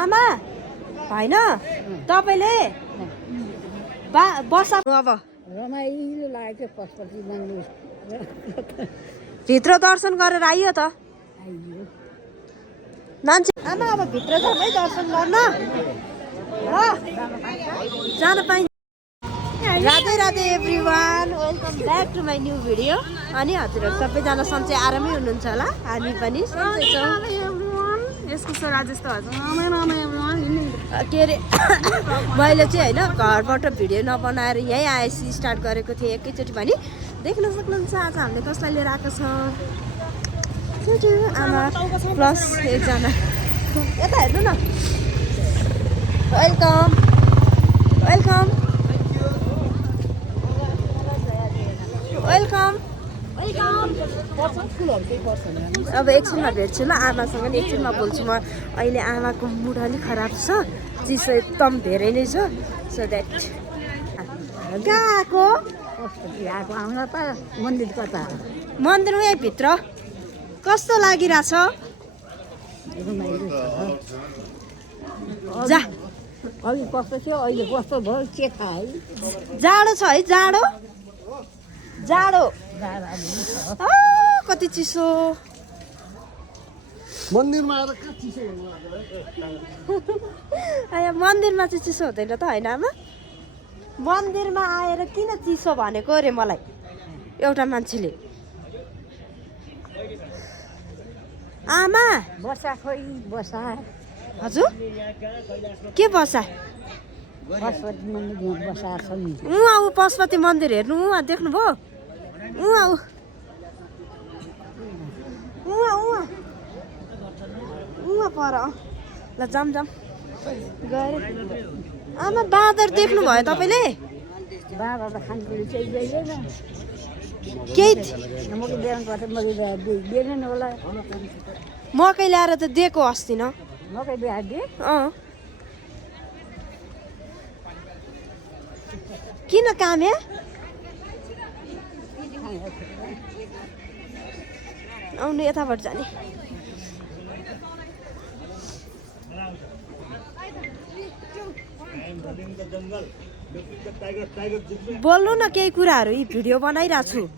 आमा होइन तपाईले बस अब रमाइलो लाग्यो पशुपति मन्दिर भित्र दर्शन गरेर आइयो त मान्छे आमा अब भित्र जाउँ है दर्शन गर्न ल जान पाइन्छ Radhe Radhe everyone welcome back to my new video अनि हजुरहरू सबैजना सन्चै आरामै हुनुहुन्छ होला हामी पनि सन्चै छौँ यसको सल्लाह जस्तो हजुर के अरे मैले चाहिँ होइन घरबाट भिडियो नबनाएर यहीँ आएपछि स्टार्ट गरेको थिएँ एकैचोटि भने देख्न सक्नुहुन्छ आज हामीले कसलाई लिएर आएको छौँ आमा प्लस एकजना यता हेर्नु न वेलकम वेलकम वेलकम अब एकछिनमा भेट्छु ल आमासँग नि एकछिनमा बोल्छु म अहिले आमाको मुड अलिक खराब छ चिसो एकदम धेरै नै छ सो द्याट गएको मन्दिर कता मन्दिरमा यहीँभित्र कस्तो लागिरहेछ जा अघि कस्तो थियो अहिले कस्तो भयो के खाए जाडो छ है जाडो जाडो कति चिसो मन्दिरमा आएर कहाँ चिसो मन्दिरमा चाहिँ चिसो हुँदैन त होइन आमा मन्दिरमा आएर किन चिसो भनेको अरे मलाई एउटा मान्छेले आमा बसा खोइ बसा हजुर के बसा पशुपति मन्दिरमा बसा छ नि ऊ पशुपति मन्दिर हेर्नु उहाँ देख्नुभयो उहाँ पर ल जाम गएर आमा बाँदर देख्नु भयो तपाईँले बाबा त खानपिन चाहिँ दिँदैन केही मकै बिहान पर्छ मकै बिहा दिएन होला मकै ल्याएर त दिएको अस्ति न मकै बिहा दिए किन काम्या आउनु यताबाट जाने बोल्नु न केही कुराहरू यी भिडियो बनाइरहेको छु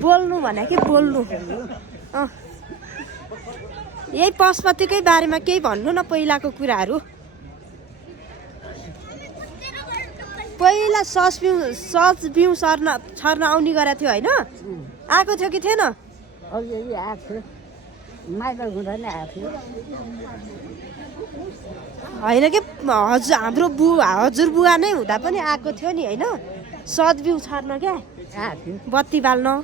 बोल्नु भने कि बोल्नु यही पशुपतिकै बारेमा केही भन्नु न पहिलाको कुराहरू पहिला सच बिउ छर्न आउने गरेको थियो होइन आएको थियो कि थिएन अघि आएको थियो माइकल हुँदा नै आएको थियो होइन कि हाम्रो हजुर बुवा नै हुँदा पनि आएको थियो नि होइन सद्बिउ छर्न क्या बत्ती बाल्न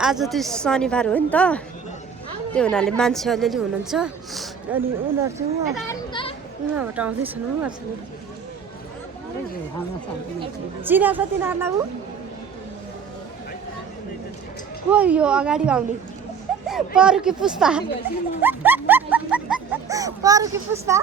आज त्यो शनिबार हो नि त त्यो हुनाले मान्छे अलिअलि हुनुहुन्छ अनि उनीहरू चाहिँ उहाँबाट आउँदैछन् उहाँहरू चिना छ तिनीहरूलाई ऊ को यो अगाडि आउने परुकी पुष्पा परुकी पुष्पा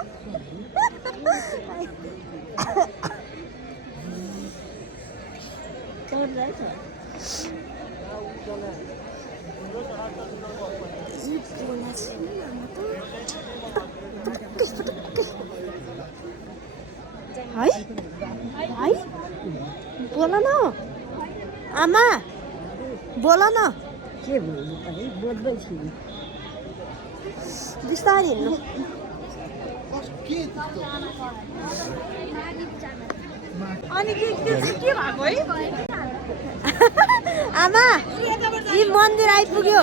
है है बोल न आमा बोल न के बोल्दैछु बिस्तारै हिँड्नु अनि के भएको है आमा यी मन्दिर आइपुग्यो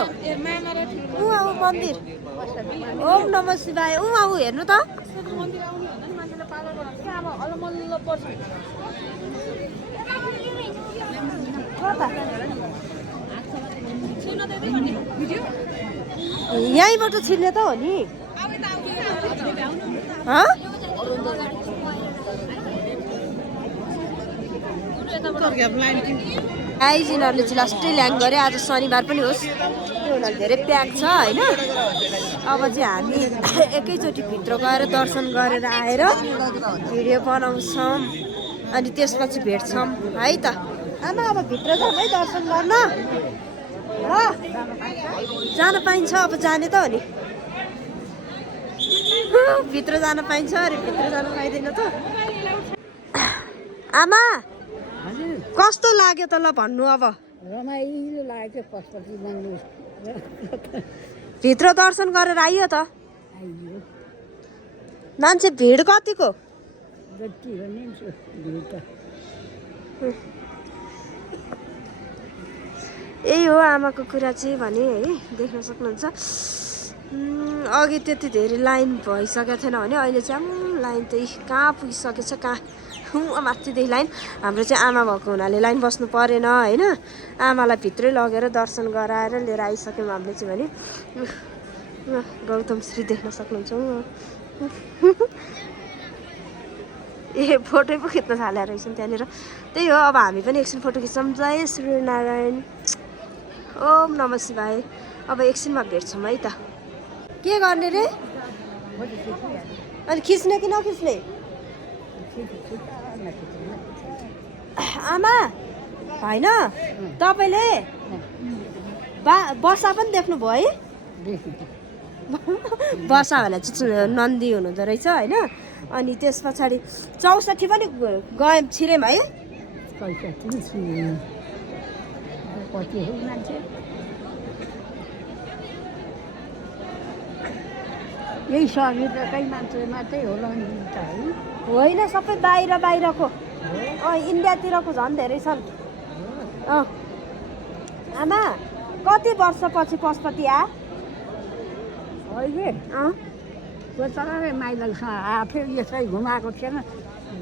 मन्दिर ओम नमः शिवाय हेर्नु त यहीँबाट छिर्ने त हो नि आइजिनहरूले चाहिँ लास्टै ल्याङ गरे आज शनिबार पनि होस् त्यो हुनाले धेरै प्याक छ होइन अब चाहिँ हामी एकैचोटि भित्र गएर दर्शन गरेर आएर भिडियो बनाउँछौँ अनि त्यसपछि भेट्छौँ है त आमा अब भित्र जाउँ है दर्शन गर्न ल जान पाइन्छ अब जाने त हो नि भित्र जान पाइन्छ अरे भित्र जान पाइँदैन त आमा कस्तो लाग्यो त ल भन्नु अब रमाइलो लाग्यो पशुपति मन्दिर भित्र दर्शन गरेर आइयो त आइयो मान्छे भिड कतिको जति हो नि भिड त यही हो आमाको कुरा चाहिँ भने है देख्न सक्नुहुन्छ अघि त्यति धेरै लाइन भइसकेको थिएन भने अहिले चाहिँ लाइन चाहिँ कहाँ पुगिसकेछ कहाँ माथिदेखि लाइन हाम्रो चाहिँ आमा भएको हुनाले लाइन बस्नु परेन होइन आमालाई भित्रै लगेर दर्शन गराएर लिएर आइसक्यौँ हामीले चाहिँ भने गौतम श्री देख्न सक्नुहुन्छ ए फोटो पो खिच्न थालेर रहेछन् त्यहाँनिर त्यही हो अब हामी पनि एकछिन फोटो खिच्छौँ जय श्रीनारायण ओम नमः शिवाय अब एकछिनमा भेट्छौँ है त के गर्ने रे अनि खिच्ने कि नखिच्ने आमा होइन तपाईँले बसा पनि देख्नुभयो है बसा भने चाहिँ नन्दी हुनुहुँदो रहेछ होइन अनि त्यस पछाडि 64 पनि गयौँ छिरेम है यही सङ्गीतकै मान्छे मात्रै होला नि त है होइन सबै बाहिरको इन्डियातिरको झन् धेरै छन् आमा कति वर्षपछि पशुपति अहिले चलाएर माइलसँग आफै यसै घुमाएको थिएन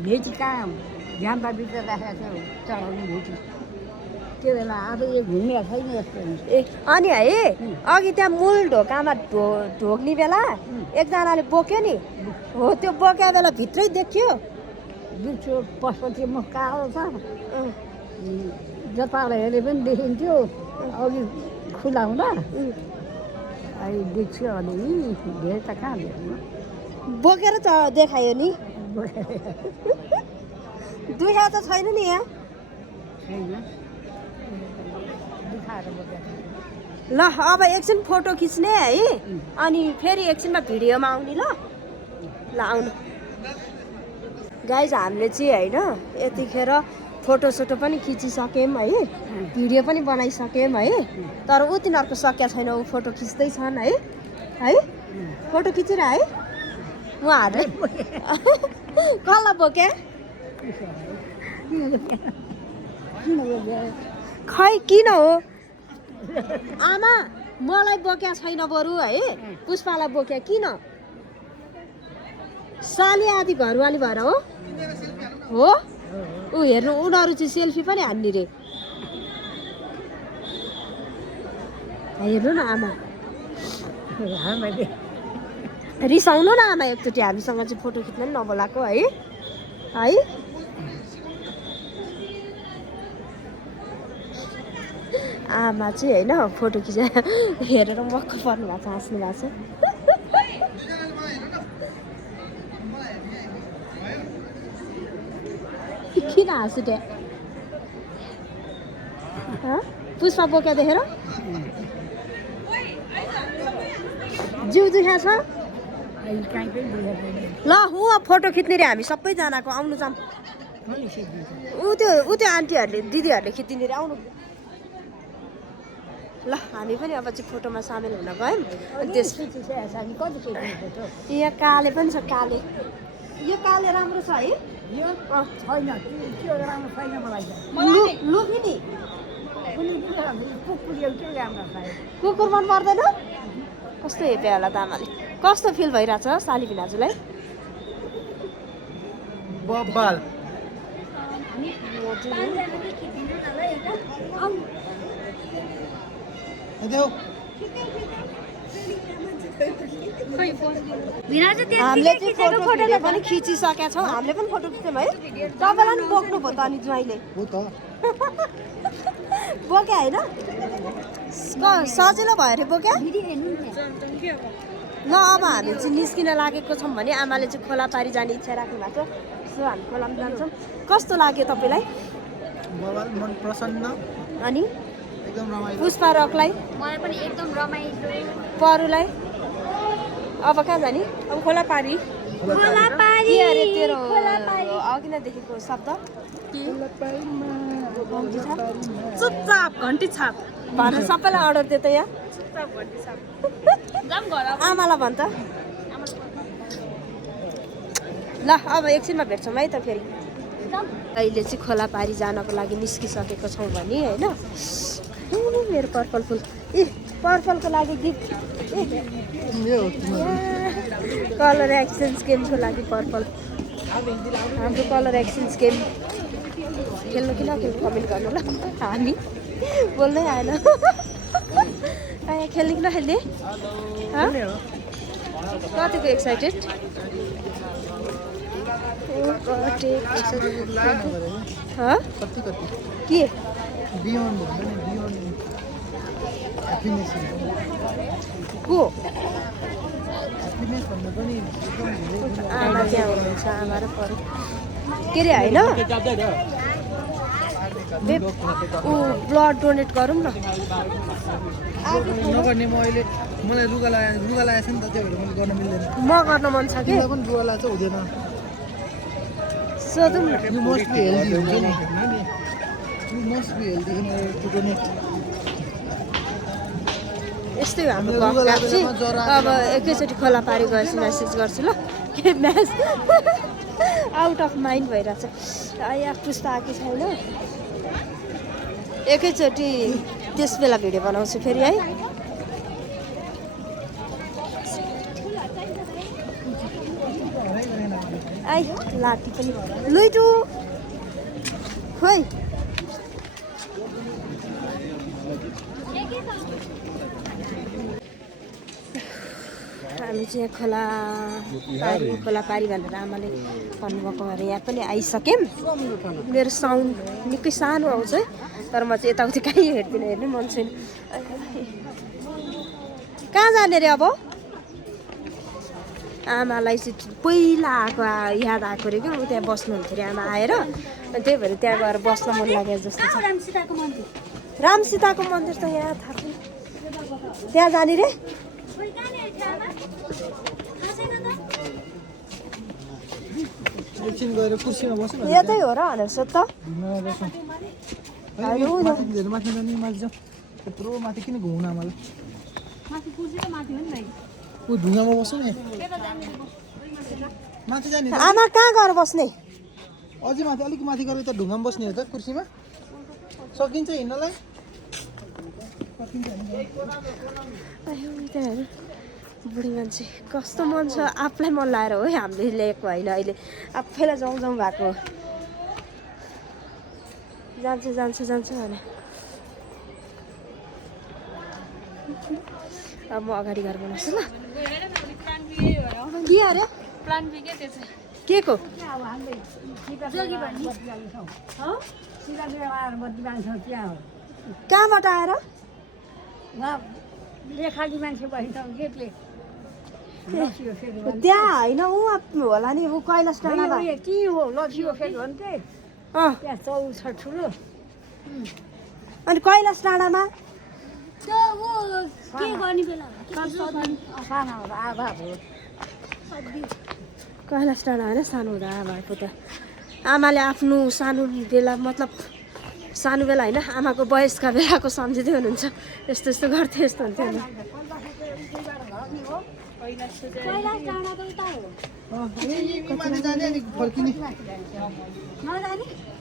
भेटी कहाँ झ्याम्पा भित्र राखेको थियो चलाउने भेटी त्यो बेला आफै घुमेको छैन यस्तो ए अनि है अघि त्यहाँ मूल ढोकामा ढोक्ने बेला एकजनाले बोक्यो नि हो त्यो बोक्या बेला भित्रै देखियो बिर्सो पशुपति मुख कालो छ जताबाट हेरे पनि देखिन्थ्यो अघि खुला हुँदा अहिले देख्छु अनि धेरै त कहाँ देख्नु बोकेर त देखायो नि दुखा त छैन नि यहाँ छैन दुखाएर बोकेको ल अब एकछिन फोटो खिच्ने है अनि फेरि एकछिनमा भिडियोमा आउने ल आउनु गाइज हामीले चाहिँ होइन यतिखेर फोटोसोटो पनि खिचिसक्यौँ है भिडियो पनि बनाइसक्यौँ है तर ऊ तिनीहरूको सकिया छैन ऊ फोटो खिच्दैछन् है फोटो खिचेर है उहाँहरूले कसलाई बोके खै किन हो आमा मलाई बोक्या छैन बरु है पुष्पालाई बोक्या किन साली आदि घरवाली भएर हो ऊ हेर्नु उनीहरू चाहिँ सेल्फी पनि हान्ने रे हेर्नु न आमा रिसाउनु न आमा एकचोटि हामीसँग चाहिँ फोटो खिच्न पनि नबोलाएको है आमा चाहिँ होइन फोटो खिचेर हेरेर मक्क पर्नु भएको छ हाँस्नु भएको छ किन हाँसु त्यहाँ पुष्पा बोक्या देखेर जिउ दुख्या छ ल ऊ फोटो खिच्ने रे हामी सबैजनाको आउनु जाऊँ ऊ त्यो आन्टीहरूले दिदीहरूले खिचिदिने रे आउनु ल हामी पनि अब चाहिँ फोटोमा सामेल हुन गयौँ अनि यहाँ काले पनि छ काले यो काले राम्रो छ है कुकुर मन पर्दैन कस्तो हेप्यो होला त आमाले कस्तो फिल भइरहेछ साली भिनाजुलाई हामीले चाहिँ फोटो पनि खिचिसकेका छौँ हामीले पनि फोटो खिच्यौँ है तपाईँलाई पनि बोक्नु भयो त अनि ज्वाइँले बोक्या होइन सजिलो भयो अरे बोक्या ल अब हामी चाहिँ निस्किन लागेको छौँ भने आमाले चाहिँ खोला पारी जाने इच्छा राख्नु भएको छ सो हामी खोलामा जान्छौँ कस्तो लाग्यो तपाईँलाई मन प्रसन्न अनि पुष्पा रकलाई मलाई पनि एकदम रमाइलो परुलाई अब कहाँ जाने अब खोला पारी के अरे तेरो अघि नै देखेको शब्द चुपचाप घन्टी छाप भन सबैलाई अर्डर दियो त यहाँ चुपचाप घन्टी छाप जाम घर आमालाई भन्छ ल अब एकछिनमा भेट्छौँ है त फेरि अहिले चाहिँ खोला पारी जानको लागि निस्किसकेको छौँ भने होइन मेरो पर्पल फुल ए पर्पलको लागि गिफ्ट कलर एक्सचेन्ज गेमको लागि पर्पल हाम्रो कलर एक्सचेन्ज गेम खेल्नु कि नखेल्नु कमेन्ट गर्नु ल हामी बोल्नै आएन खेल्ने कि नखेल्ने कतिको एक्साइटेड के को आमा त्यहाँ हुनुहुन्छ आमा र पऱ्यो के अरे होइन ऊ ब्लड डोनेट गरौँ न नगर्ने म अहिले मलाई रुगा लागेको छ नि त त्यही भएर मैले गर्न मिल्दैन म गर्न मन छ कि पनि रुगा लाग्छ हुँदैन सोधौँ न यु मस्ट बी हेल्दी हुन्छ नि you must be healthy in order to donate यस्तै हो हाम्रो गफ चाहिँ अब एकैचोटि खोला पारी गएपछि मेसेज गर्छु ल के म्यास आउट अफ माइन्ड भइरहेछ यहाँ पुस्ता आएको छैन एकैचोटि त्यस बेला भिडियो बनाउँछु फेरि है आई लाटी पनि लुइटु खोइ हामी चाहिँ खोला पारी भनेर आमाले भन्नुभएको भएर यहाँ पनि आइसक्यौँ मेरो साउन्ड निकै सानो आउँछ है तर म चाहिँ यताउति कहीँ हेर्दिनँ हेर्ने मन छैन कहाँ जाने रे अब आमालाई चाहिँ पहिला आएको याद आएको रे क्या ऊ त्यहाँ बस्नुहुन्थ्यो अरे आमा आएर अनि त्यही भएर त्यहाँ गएर बस्न मन लाग्यो जस्तो छ राम सीताको मन्दिर त यहाँ थाहा छैन त्यहाँ जाने रे एकछिन गएर कुर्सीमा बस्नु यतै हो र भनेर सोध त माथि जाने माथि जाउँ यत्रो माथि किन घुम्नु आमालाई ऊ ढुङ्गामा बस्नु नि माथि जाने आमा कहाँ गएर बस्ने अझै माथि अलिक माथि गएर त ढुङ्गामा बस्ने हो त कुर्सीमा सकिन्छ हिँड्नलाई बुढी मान्छे कस्तो मन छ आफूलाई मन लाएर हो हामीले ल्याएको होइन अहिले आफैलाई जाउँ जाउँ भएको जान्छु भने अब म अगाडि घर बनाउँछु ल के अरे प्लान बी के त्यसै के को कहाँबाट आएर लेखाली मान्छे बसिन्छ गेटले त्यहाँ होइन ऊ होला नि ऊ कैलाश डाँडामा के हो लक्ष्मी फेरि भन्थे त्यहाँ चौर छ ठुलो अनि कैलाश डाँडामा के गर्ने बेला सानो आधा हो कैलाश डाँडा होइन सानो हुँदा भएको त आमाले आफ्नो सानो बेला मतलब सानो बेला होइन आमाको वयस्क बेलाको सम्झिँदै हुनुहुन्छ यस्तो यस्तो गर्थ्यो यस्तो हुन्थ्यो नि माथि जाने अनि फर्किने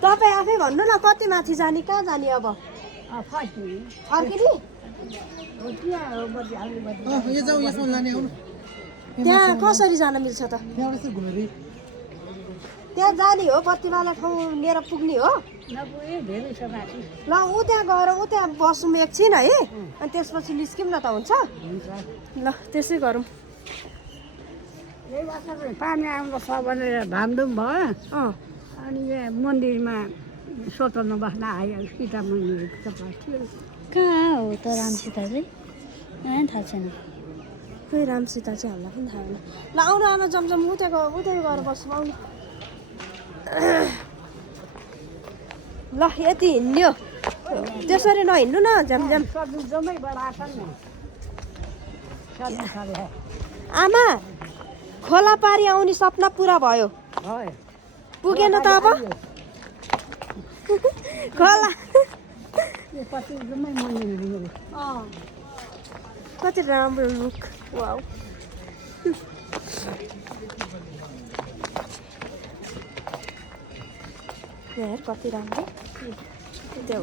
तपाईँ आफै भन्नु न कति माथि जाने कहाँ जाने अब फर्किने यो जाउँ यसमा लाने आउनु त्यहाँ कसरी जान मिल्छ त त्यहाँबाट चाहिँ घुमेर त्यहाँ जाने हो बत्तीवाला ठाउँ लिएर पुग्ने हो ल ऊ त्यहाँ गएर ऊ त्यहाँ बसौँ एकछिन है अनि त्यसपछि निस्किउँ न त हुन्छ ल त्यसै गरौँ पानी आउँदा छ भनेर धामधुम भयो अनि यहाँ मन्दिरमा स्वतन्त्र बस्न आयो सीता मन्दिर कहाँ हो त राम सीता चाहिँ थाहा छैन खोइ राम सीता चाहिँ हामीलाई पनि थाहा होइन ल आउनु आमा जमजम ऊ त्यहाँ गएर बस्छौँ आउनु ल यति हिँड्यो त्यसरी नहिँड्नु न झ्यामझ्याम। सब्जी जम्मै बढाएको छ नि सब्जी खाले आमा खोला पारी आउने सपना पुरा भयो। भयो पुगेन त अब खोला यो पछि जम्मै मन्दिर दिनु कति राम्रो लुक वाउ। हेर कति राम्रो त्यो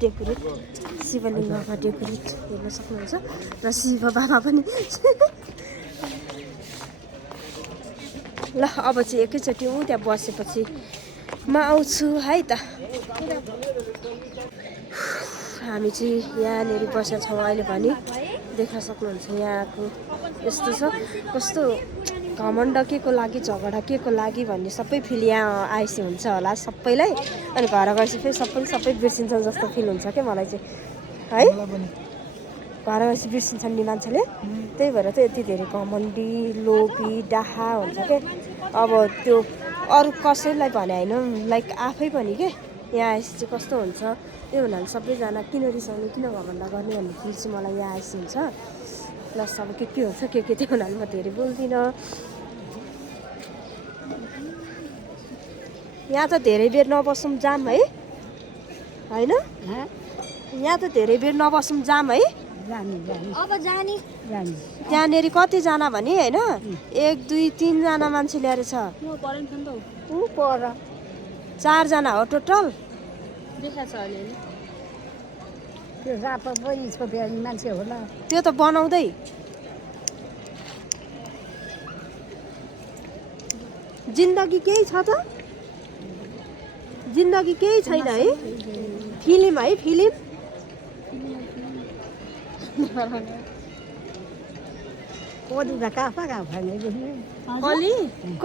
डेकोरेट शिवलिङ्गमा डेकोरेट हेर्न सक्नुहुन्छ र शिव बाबा पनि। ल अब चाहिँ एकैचोटि ऊ त्यहाँ बसेपछि म आउँछु है त। हामी चाहिँ यहाँनिर बसेका छौँ अहिले पनि देख्न सक्नुहुन्छ यहाँको यस्तो छ कस्तो घमण्ड के को लागि झगडा के को लागि भन्ने सबै फिल यहाँ आएपछि हुन्छ होला सबैलाई। अनि घर गएपछि फेरि सबै बिर्सिन्छ जस्तो फिल हुन्छ क्या मलाई चाहिँ है। घर गएपछि बिर्सिन्छन् नि मान्छेले त्यही भएर त यति धेरै घमण्डी लोभी डाहा हुन्छ क्या। अब त्यो अरू कसैलाई भने होइन लाइक आफै पनि के यहाँ आएपछि चाहिँ कस्तो हुन्छ त्यो हुनाले सबैजना किन रिसाउने किन घमण्ड गर्ने भन्ने फिल चाहिँ मलाई यहाँ आएपछि हुन्छ। प्लस अब के हुन्छ के त्यो हुनाले म धेरै बोल्दिनँ। यहाँ त धेरै बेर नबसौँ जाम है होइन यहाँ त धेरै बेर नबसौँ जाम है। अब जाने त्यहाँनिर कतिजना भने होइन 1 2 3 जना मान्छे ल्याएर छ ऊ पर 4 जना हो टोटल देखाएको छ अलिअलि। त्यो रातो पनि छोपेर मान्छे होला त्यो त बनाउँदै जिन्दगी केही छ त जिन्दगी केही छैन है। फिल्म है फिल्म कोदी त कहाँ कहाँ छैन कली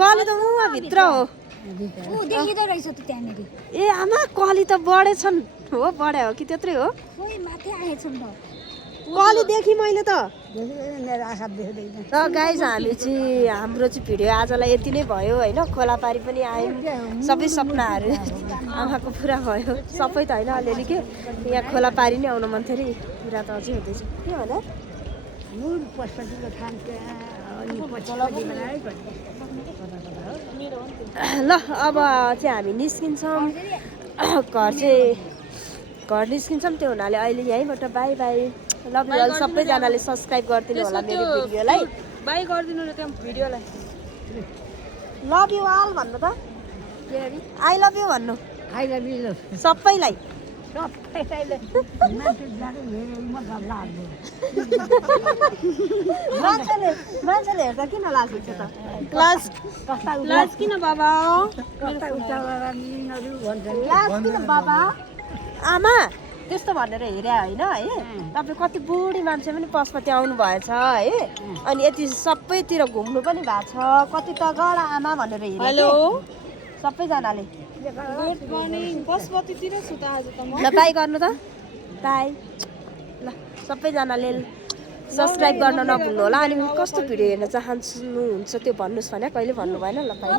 कली त उहाँभित्र हो। ऊ देखिँदो रहेछ त त्यहाँनिर। ए आमा कली त बढेछन् हो बढे हो कि त्यत्रै हो। खोइ माथि आएछन् त। कली देखेँ मैले त। मेरो आँखा देख्दैन। र गाइज हामी चाहिँ हाम्रो चाहिँ भिडियो आजलाई यति नै भयो होइन। खोलापारी पनि आयौँ सबै सपनाहरू आमाको पुरा भयो सबै त होइन अलिअलि के यहाँ खोलापारी नै आउनु मन थियो अरे पुरा त अझै हुँदैछ के होला। ल अब चाहिँ हामी निस्किन्छौँ घर निस्किन्छौँ त्यो हुनाले अहिले यहीँबाट bye bye. Love you all सबैजनाले सब्सक्राइब गरिदिनु होला मेरो भिडियोलाई। बाई गरिदिनु न त्यो भिडियोलाई। लभ यु अल भन्नु त आई लभ यु भन्नु सबैलाई। मान्छेले हेर्दा किन लाज हुन्छ त लाज किन बाबा लाज किन बाबा आमा त्यस्तो भनेर हेरे होइन है। तपाईँ कति बुढी मान्छे पनि पशुपति आउनु भएछ है अनि यति सबैतिर घुम्नु पनि भएको छ कति तगडा आमा भनेर हेरे। हेलो सबैजनाले गुड मर्निङ पशुपतितिर छु त आज त म। ल बाई गर्नु त बाई। ल सबैजनाले सब्सक्राइब गर्न नभुल्नु होला। अनि कस्तो भिडियो हेर्न चाहनुहुन्छ त्यो भन्नुहोस् भने कहिले भन्नु भएन ल बाई।